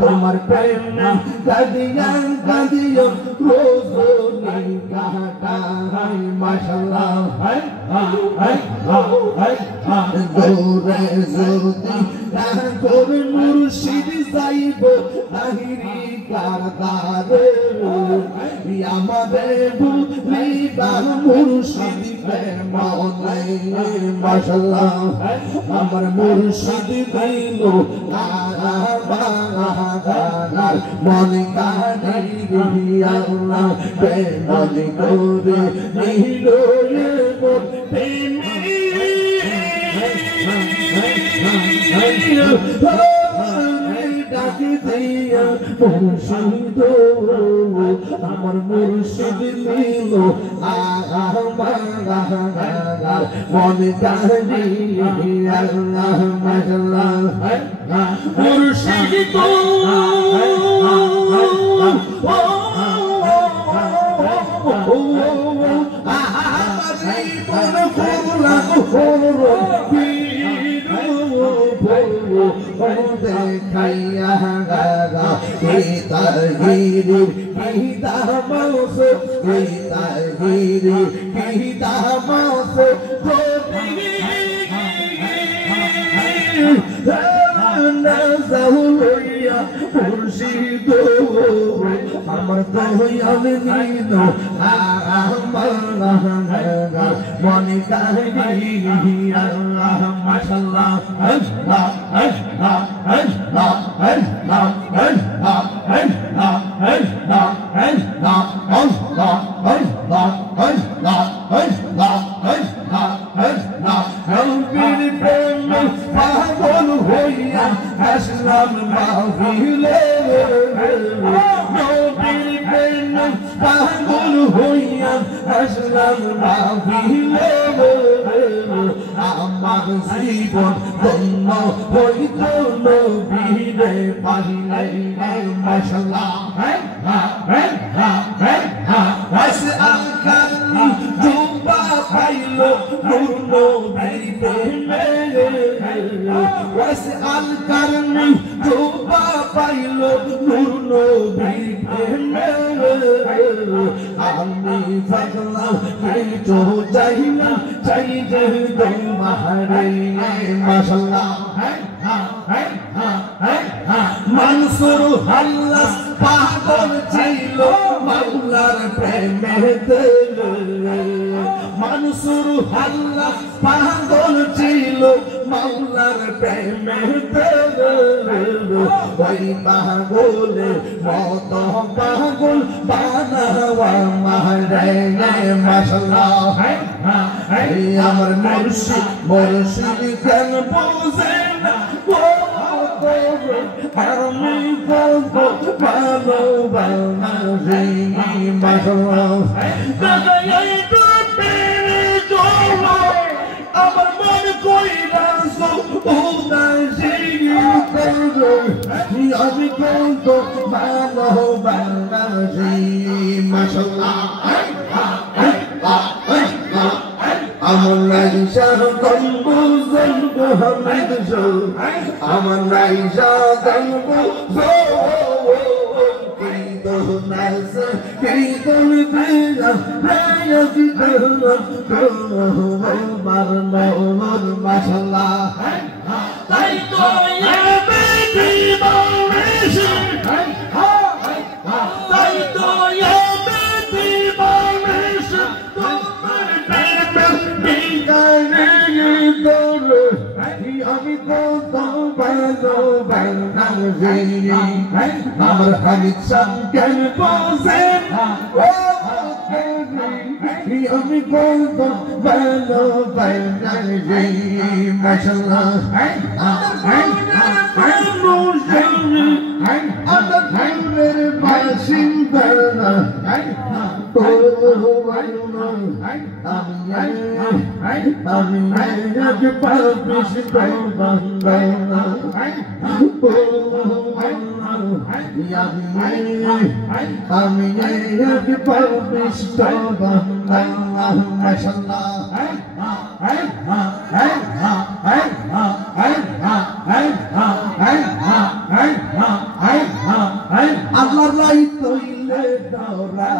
তোমার প্রেম কাঁদিয়া কাঁদিয়া রোজনী কাটাই মাশাআল্লাহ দৌড়ে যদি ঠাকুর মুর্শিদ যাইব আহিরি কারদারে আমাদের ভুলিবা মুর্শিদ প্রেমনে মাশাআল্লাহ আমার মুর্শিদ দিল আর মনে কাঁদি আল্লাহ প্রেমনে করে নিল ডাকি দিয়া মুর্শিদ আমার মুর্শিদ নিল মনে কাঁদি আল্লাহ মাশাআল্লাহ মুর্শিদ তো দেখাইয়া গাগা এই তাহিরি পিতা মাস এই তাহিরি পিতা মাস নাজাউলিয়া মুর্শিদ আমার দয়াল নিন মনে কাঁদি আল্লাহ মাশাআল্লাহ পাগল হইয়া আসলাম মাহফিলে নবীর প্রেম পাগল হইয়া আসলাম মাহফিলে আমার জীবন ধন্য হইত নবীরে পাইলে মাশাআল্লাহ আসআল কারনি জুবা পাইল নূর নবীর প্রেমে আসআল কারনি জুবা পাইল নূর নবীর প্রেমে আমি পাগলা তো চাই না চাই যে তোমারে মাশাআল্লাহ মনসুর হাল্লাস পাগল ছিল মাওলার প্রেমেতে মনসুর হাল্লাস পাগল ছিল মাওলার প্রেমেতে ওই পাগলে মত পাগল বানাওয়া মারে মাশাআল্লাহ আমার মুর্শিদ মুর্শিদ কেন বুঝে না আমি কত ভালোবাসি মাশাআল্লাহ আমার মন কইরা উদাসী আমি কত ভালোবাসি মাশাআল্লাহ আমার নাইশা গম্বু জঙ্গু হামিদ জো আমার নাইশা গম্বু জো কি তো নাস কি তো দিলা রায় কি তো মারনো মাশাআল্লাহ তাই তো বেটি বাউরেশি তাই তো বেটি বাউরেশি আমি কত ভালোবাসি আমার হামিদ শাহ কেন বসেন আমি কত ভালোবাসি মাশাআল্লাহ আমার ধানের বাসিন্দা আমি এক পাপিস বান্দা আমি এক পাপিস বান্দা মাশাআল্লাহ আল্লাহর লাই তৈলে দৌড়া